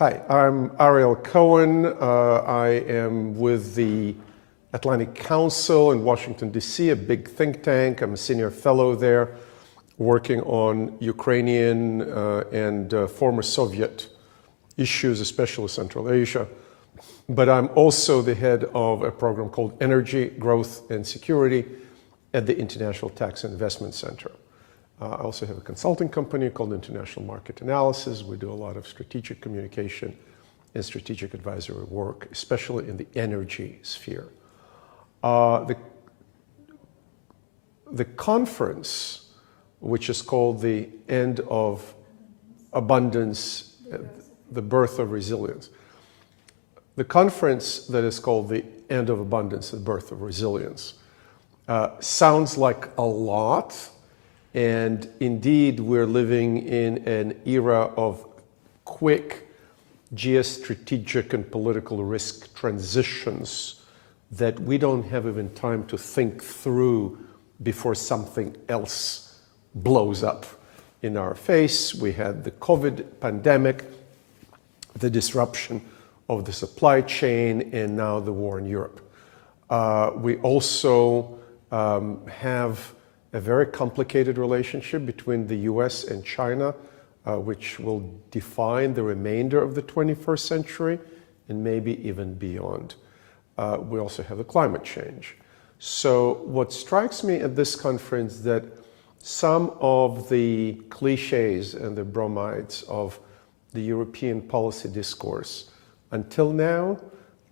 Hi, I'm Ariel Cohen. I am with the Atlantic Council in Washington, D.C., a big think tank. I'm a senior fellow there, working on Ukrainian and former Soviet issues, especially Central Asia. But I'm also the head of a program called Energy, Growth, and Security at the International Tax and Investment Center. I also have a consulting company called International Market Analysis. We do a lot of strategic communication and strategic advisory work, especially in the energy sphere. The conference, which is called the End of Abundance, the Birth of Resilience. The conference that is called the End of Abundance, the Birth of Resilience, sounds like a lot. And indeed, we're living in an era of quick geo-strategic and political risk transitions that we don't have even time to think through before something else blows up in our face. We had the COVID pandemic, the disruption of the supply chain, and now the war in Europe. We also have a very complicated relationship between the US and China, which will define the remainder of the 21st century and maybe even beyond. We also have the climate change. So what strikes me at this conference that some of the cliches and the bromides of the European policy discourse, until now,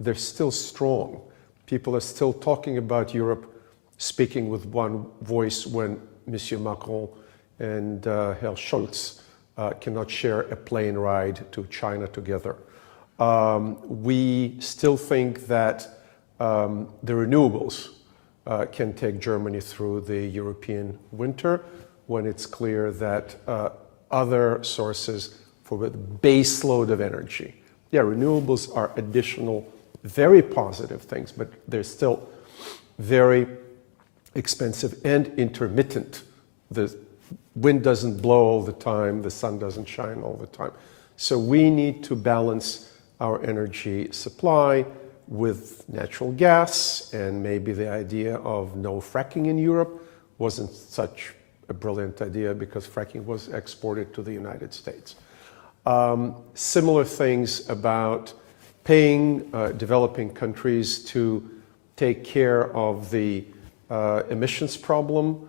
they're still strong. People are still talking about Europe speaking with one voice when Monsieur Macron and Herr Scholz cannot share a plane ride to China together. We still think that the renewables can take Germany through the European winter when it's clear that other sources for the base load of energy. Yeah, renewables are additional, very positive things, but they're still very expensive and intermittent. The wind doesn't blow all the time, the sun doesn't shine all the time. So we need to balance our energy supply with natural gas, and maybe the idea of no fracking in Europe wasn't such a brilliant idea because fracking was exported to the United States. Similar things about paying developing countries to take care of the emissions problem,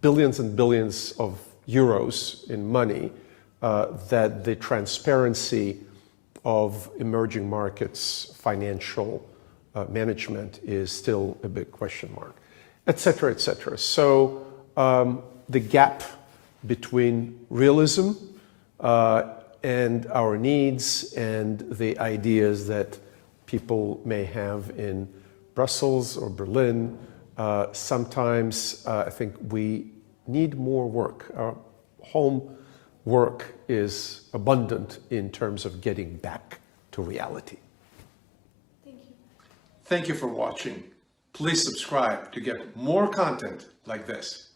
billions and billions of euros in money that the transparency of emerging markets financial management is still a big question mark, et cetera, et cetera. So the gap between realism and our needs and the ideas that people may have in Brussels or Berlin, sometimes I think we need more work. Our home work is abundant in terms of getting back to reality. Thank you. Thank you for watching. Please subscribe to get more content like this.